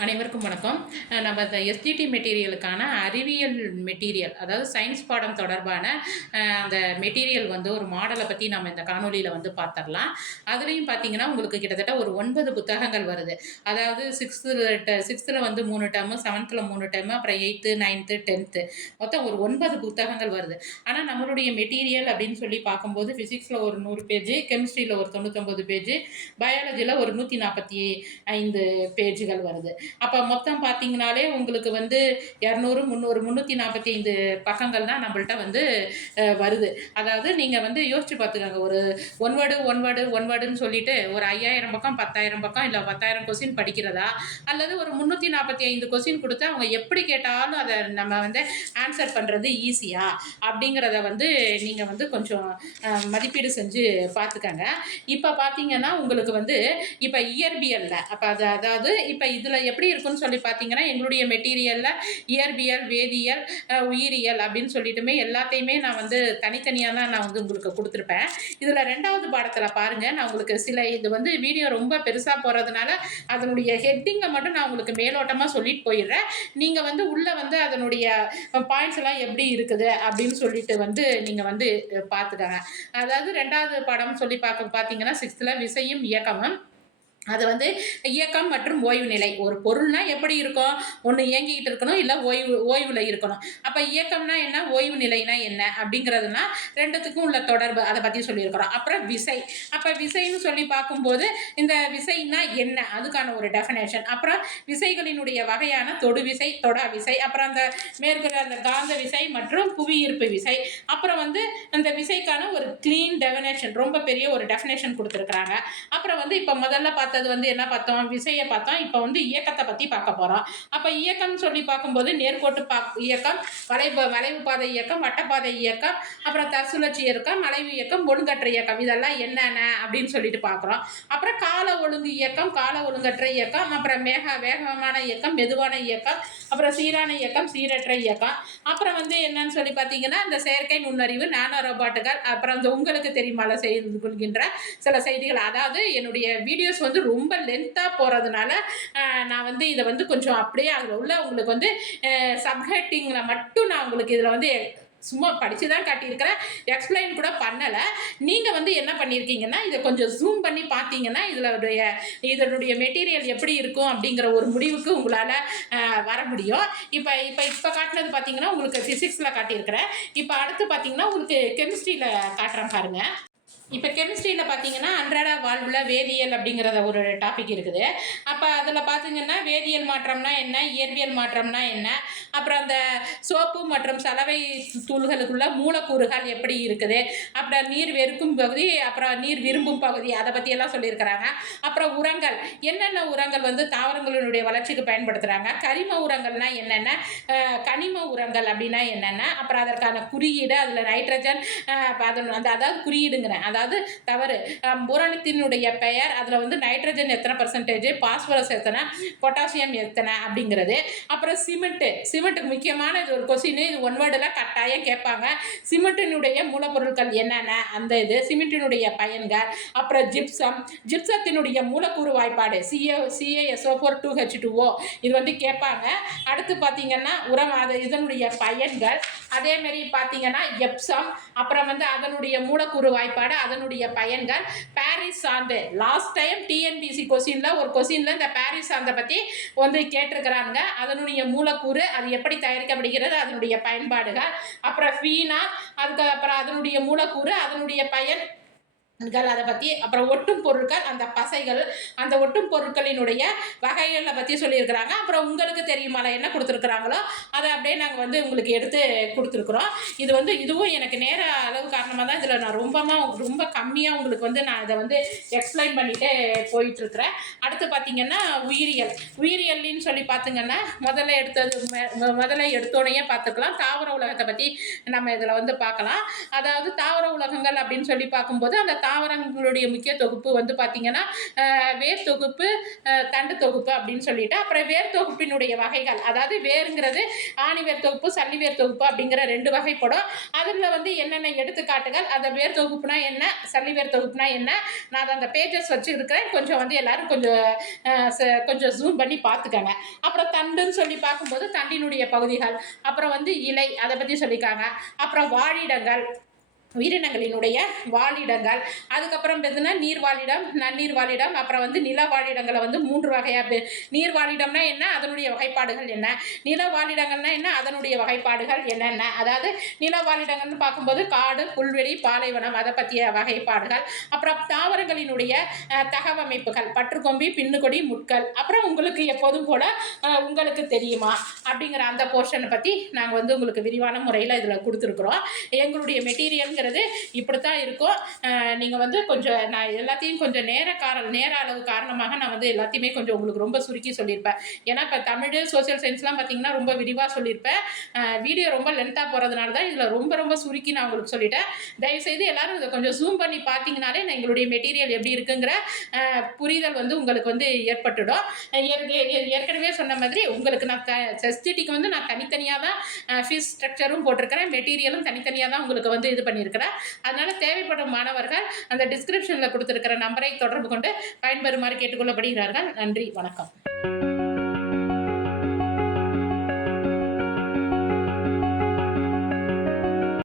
அனைவருக்கும் வணக்கம். நம்ம இந்த எஸ்டிடி மெட்டீரியலுக்கான அறிவியல் மெட்டீரியல், அதாவது சயின்ஸ் பாடம் தொடர்பான அந்த மெட்டீரியல் வந்து ஒரு மாடலை பற்றி நம்ம இந்த காணொலியில் வந்து பார்த்துடலாம். அதுலேயும் பார்த்தீங்கன்னா உங்களுக்கு கிட்டத்தட்ட ஒரு 9 புத்தகங்கள் வருது. அதாவது சிக்ஸ்த்தில் வந்து 3 டேர்மு, 7த்தில் 3 டேர்மு, அப்புறம் 8த்து, 9த்து, 10த்து மொத்தம் ஒரு 9 புத்தகங்கள் வருது. ஆனால் நம்மளுடைய மெட்டீரியல் அப்படின்னு சொல்லி பார்க்கும்போது ஃபிசிக்ஸில் ஒரு 100 பேஜ், கெமிஸ்ட்ரியில் ஒரு 99 பேஜ், பயாலஜியில் ஒரு 145 பேஜுகள் வருது. அப்போ மொத்தம் பார்த்தீங்கனாலே உங்களுக்கு வந்து 200, 300, 345 பக்கங்கள் தான் நம்மள்ட்ட வந்து வருது. அதாவது நீங்கள் வந்து யோசிச்சு பார்த்துக்கோங்க. ஒரு ஒன் வேர்டுன்னு சொல்லிட்டு ஒரு 5000 பக்கம், 10,000 பக்கம், இல்லை 10,000 கொஸ்டின் படிக்கிறதா, அல்லது ஒரு 345 கொஸ்டின் கொடுத்து அவங்க எப்படி கேட்டாலும் அதை நம்ம வந்து ஆன்சர் பண்ணுறது ஈஸியா அப்படிங்கிறத வந்து நீங்கள் வந்து கொஞ்சம் மதிப்பீடு செஞ்சு பார்த்துக்கங்க. இப்போ பார்த்தீங்கன்னா உங்களுக்கு வந்து இப்போ இயற்பியலில் அப்போ அதாவது இப்போ இதில் எப்படி இருக்குன்னு சொல்லி பார்த்தீங்கன்னா, எங்களுடைய மெட்டீரியலில் இயற்பியல், வேதியியல், உயிரியல் அப்படின்னு சொல்லிட்டுமே எல்லாத்தையுமே நான் வந்து தனித்தனியாக தான் நான் வந்து உங்களுக்கு கொடுத்துருப்பேன். இதில் 2வது பாடத்தில் பாருங்கள், நான் உங்களுக்கு இது வந்து வீடியோ ரொம்ப பெருசாக போகிறதுனால அதனுடைய ஹெட்டிங்கை மட்டும் நான் உங்களுக்கு மேலோட்டமாக சொல்லிட்டு போயிடுறேன். நீங்கள் வந்து உள்ளே வந்து அதனுடைய பாயிண்ட்ஸ் எல்லாம் எப்படி இருக்குது அப்படின்னு சொல்லிட்டு வந்து நீங்கள் வந்து பார்த்துக்கங்க. அதாவது 2வது பாடம் சொல்லி பார்த்தீங்கன்னா 6த்தில் விசையும் இயக்கமும். அது வந்து இயக்கம் மற்றும் ஓய்வு நிலை. ஒரு பொருள்னா எப்படி இருக்கும்? ஒன்று இயங்கிக்கிட்டு இருக்கணும், இல்லை ஓய்வில் இருக்கணும். அப்போ இயக்கம்னா என்ன, ஓய்வு நிலைனா என்ன அப்படிங்கிறதுனா 2த்துக்கும் உள்ள தொடர்பு, அதை பற்றி சொல்லியிருக்கிறோம். அப்புறம் விசை. அப்போ விசைன்னு சொல்லி பார்க்கும்போது இந்த விசைனா என்ன, அதுக்கான ஒரு டெஃபினேஷன். அப்புறம் விசைகளினுடைய வகையான தொடு விசை, தொடா விசை, அப்புறம் அந்த மேற்கிற அந்த காந்த விசை மற்றும் புவியீர்ப்பு விசை. அப்புறம் வந்து அந்த விசைக்கான ஒரு கிளீன் டெஃபினேஷன், ரொம்ப பெரிய ஒரு டெஃபினேஷன் கொடுத்துருக்குறாங்க. அப்புறம் வந்து இப்போ முதல்ல பார்த்தது வந்து என்ன பார்த்தோம், விசையை பார்த்தோம். இப்போ வந்து இயக்கத்தை பற்றி பார்க்க போகிறோம். அப்போ இயக்கம்னு சொல்லி பார்க்கும்போது நேர்கோட்டு இயக்கம், வளைவு பாதை இயக்கம், வட்டப்பாதை இயக்கம், அப்புறம் தற்சுழற்சி இயக்கம், வளைவு இயக்கம், ஒழுங்கற்ற இயக்கம், இதெல்லாம் என்னென்ன அப்படின்னு சொல்லிட்டு பார்க்குறோம். அப்புறம் கால ஒழுங்கு இயக்கம், கால ஒழுங்கற்ற இயக்கம், அப்புறம் வேகமான இயக்கம், மெதுவான இயக்கம், அப்புறம் சீரான இயக்கம், சீரற்ற இயக்கம். அப்புறம் வந்து என்னன்னு சொல்லி பார்த்தீங்கன்னா இந்த செயற்கை நுண்ணறிவு, நானோ ரோபாட்டுகள், அப்புறம் இந்த உங்களுக்கு தெரியுமால செய்து கொள்கின்ற சில செய்திகள். அதாவது என்னுடைய வீடியோஸ் வந்து ரொம்ப லென்த்தாக போகிறதுனால நான் வந்து இதை வந்து கொஞ்சம் அப்படியே அதில் உள்ள உங்களுக்கு வந்து சப்ஹெட்டிங்கில் மட்டும் நான் உங்களுக்கு இதில் வந்து சும்மா படித்து தான் காட்டியிருக்கிறேன், எக்ஸ்பிளைன் கூட பண்ணலை. நீங்கள் வந்து என்ன பண்ணியிருக்கீங்கன்னா இதை கொஞ்சம் ஜூம் பண்ணி பார்த்தீங்கன்னா இதனுடைய மெட்டீரியல் எப்படி இருக்கும் அப்படிங்கிற ஒரு முடிவுக்கு உங்களால் வர முடியும். இப்போ காட்டினது பார்த்தீங்கன்னா உங்களுக்கு ஃபிசிக்ஸில் காட்டியிருக்கிறேன். இப்போ அடுத்து பார்த்தீங்கன்னா உங்களுக்கு கெமிஸ்ட்ரியில் காட்டுறேன் பாருங்கள். இப்போ கெமிஸ்ட்ரியில் பார்த்தீங்கன்னா அன்றாட வாழ்வில் வேதியியல் அப்படிங்கிறத ஒரு டாபிக் இருக்குது. அப்போ அதில் பார்த்தீங்கன்னா வேதியியல் மாற்றம்னா என்ன, இயற்பியல் மாற்றம்னா என்ன, அப்புறம் அந்த சோப்பு மற்றும் சலவை தூள்களுக்குள்ள மூலக்கூறுகள் எப்படி இருக்குது, அப்புறம் நீர் வெறுக்கும் பகுதி, அப்புறம் நீர் விரும்பும் பகுதி, அதை பற்றியெல்லாம் சொல்லியிருக்கிறாங்க. அப்புறம் உரங்கள், என்னென்ன உரங்கள் வந்து தாவரங்களினுடைய வளர்ச்சிக்கு பயன்படுத்துகிறாங்க, கரிம உரங்கள்னா என்னென்ன, கனிம உரங்கள் அப்படின்னா என்னென்ன, அப்புறம் அதற்கான குறியீடு, அதில் நைட்ரஜன், அதாவது குறியீடுங்கிறேன், அதாவது தவறு, போரானித்தினுடைய பெயர், அதில் வந்து நைட்ரஜன் எத்தனை பர்சன்டேஜ், பாஸ்பரஸ் எத்தனை, பொட்டாசியம் எத்தனை அப்படிங்கிறது. அப்புறம் சிமெண்ட்டுக்கு முக்கியமான இது ஒரு கொஸ்டின், இது ஒன் வேர்டில் கட்டாயம் கேட்பாங்க. சிமெண்ட்டினுடைய மூலப்பொருட்கள் என்னென்ன, அந்த இது சிமெண்ட்டினுடைய பயன்கள். அப்புறம் ஜிப்சத்தினுடைய மூலக்கூறு வாய்ப்பாடு CaSO4 2H2O, இது வந்து கேட்பாங்க. அடுத்து பார்த்தீங்கன்னா உரம், அது இதனுடைய பயன்கள். அதேமாரி பார்த்தீங்கன்னா எப்சம், அப்புறம் வந்து அதனுடைய மூலக்கூறு வாய்ப்பாடு, அதனுடைய பயன்கள். பாரிஸ் சாந்து, லாஸ்ட் டைம் டிஎன்பிசி கொஸ்டினில் ஒரு கொஸ்டினில் இந்த பாரிஸ் சாந்தை பற்றி வந்து கேட்டிருக்கிறாங்க. அதனுடைய மூலக்கூறு, அது எப்படி தயாரிக்கப்படுகிறது, அதனுடைய பயன்பாடுகள். அப்புறம் ஃபீனால், அதுக்கப்புறம் அதனுடைய மூலக்கூறு, அதனுடைய பயன், அதை பற்றி. அப்புறம் ஒட்டும் பொருட்கள், அந்த பசைகள், அந்த ஒட்டும் பொருட்களினுடைய வகைகளை பற்றி சொல்லியிருக்கிறாங்க. அப்புறம் உங்களுக்கு தெரியுமால என்ன கொடுத்துருக்குறாங்களோ அதை அப்படியே நாங்கள் வந்து உங்களுக்கு எடுத்து கொடுத்துருக்குறோம். இது வந்து இதுவும் எனக்கு நேர அளவு காரணமாக தான் இதில் நான் ரொம்ப கம்மியாக உங்களுக்கு வந்து நான் இதை வந்து எக்ஸ்பிளைன் பண்ணிகிட்டே போயிட்டுருக்குறேன். அடுத்து பார்த்திங்கன்னா உயிரியல்னு சொல்லி பார்த்திங்கன்னா முதல்ல எடுத்தோடனே பார்த்துக்கலாம். தாவர உலகத்தை பற்றி நம்ம இதில் வந்து பார்க்கலாம். அதாவது தாவர உலகங்கள் அப்படின்னு சொல்லி பார்க்கும்போது அந்த தாவரங்களுடைய முக்கிய தொகுப்பு வந்து பார்த்தீங்கன்னா, வேர் தொகுப்பு, தண்டு தொகுப்பு அப்படின்னு சொல்லிட்டு, அப்புறம் வேர் தொகுப்பினுடைய வகைகள். அதாவது வேருங்கிறது ஆணிவேர் தொகுப்பு, சல்லிவேர் தொகுப்பு அப்படிங்கிற 2 வகைப்படும். அதுல வந்து என்னென்ன எடுத்துக்காட்டுகள், அந்த வேர் தொகுப்புனா என்ன, சல்லிவேர் தொகுப்புனா என்ன, நான் அத அந்த பேஜஸ் வச்சு இருக்கிறேன். கொஞ்சம் வந்து எல்லாரும் கொஞ்சம் ஜூம் பண்ணி பார்த்துக்கங்க. அப்புறம் தண்டுன்னு சொல்லி பார்க்கும்போது, தண்டினுடைய பகுதிகள், அப்புறம் வந்து இலை, அதை பத்தி சொல்லியிருக்காங்க. அப்புறம் வாழிடங்கள், உயிரினங்களினுடைய வாழிடங்கள், அதுக்கப்புறம் பார்த்தீங்கன்னா நீர் வாழிடம், நன்னீர் வாழிடம், அப்புறம் வந்து நில வாழிடங்களை வந்து 3 வகையாக. நீர் வாழிடம்னா என்ன, அதனுடைய வகைப்பாடுகள் என்ன, நில வாழிடங்கள்னா என்ன, அதனுடைய வகைப்பாடுகள் என்னென்ன. அதாவது நில வாழிடங்கள்னு பார்க்கும்போது காடு, புல்வெளி, பாலைவனம், அதை பற்றிய வகைப்பாடுகள். அப்புறம் தாவரங்களினுடைய தகவமைப்புகள், பற்றுக்கொம்பி, பின்னுக்கொடி, முட்கள். அப்புறம் உங்களுக்கு எப்போதும் போல உங்களுக்கு தெரியுமா அப்படிங்கிற அந்த போர்ஷனை பற்றி நாங்கள் வந்து உங்களுக்கு விரிவான முறையில் இதில் கொடுத்துருக்குறோம். எங்களுடைய மெட்டீரியல் இப்படித்தான் இருக்கும். நீங்க வந்து கொஞ்சம் நான் எல்லாத்தையும் கொஞ்சம் நேர அளவு காரணமாக நான் வந்து எல்லாத்தையுமே கொஞ்சம் உங்களுக்கு ரொம்ப சுருக்கி சொல்லியிருப்பேன். ஏன்னா இப்போ தமிழ், சோசியல் சயின்ஸ்லாம் பார்த்தீங்கன்னா ரொம்ப விரிவாக சொல்லியிருப்பேன். வீடியோ ரொம்ப லென்த்தாக போகிறதுனால தான் இதில் ரொம்ப ரொம்ப சுருக்கி நான் உங்களுக்கு சொல்லிட்டேன். தயவுசெய்து எல்லாரும் இதை கொஞ்சம் ஜூம் பண்ணி பார்த்தீங்கனாலே நான் எங்களுடைய மெட்டீரியல் எப்படி இருக்குங்கிற புரிதல் வந்து உங்களுக்கு வந்து ஏற்பட்டுடும். ஏற்கனவே சொன்ன மாதிரி உங்களுக்கு நான் எஸ்டிடிக்கு வந்து நான் தனித்தனியாக தான் ஃபீஸ் ஸ்ட்ரக்சரும் போட்டிருக்கிறேன், மெட்டீரியலும் தனித்தனியாக தான் உங்களுக்கு வந்து இது பண்ணியிருக்கிறேன். அதனால தேவைப்படும் மாணவர்கள் அந்த டிஸ்கிரிப்ஷனில் கொடுத்திருக்கிற நம்பரை தொடர்பு கொண்டு பயன்பெறுமாறு கேட்டுக்கொள்ளப்படுகிறார்கள். நன்றி, வணக்கம்.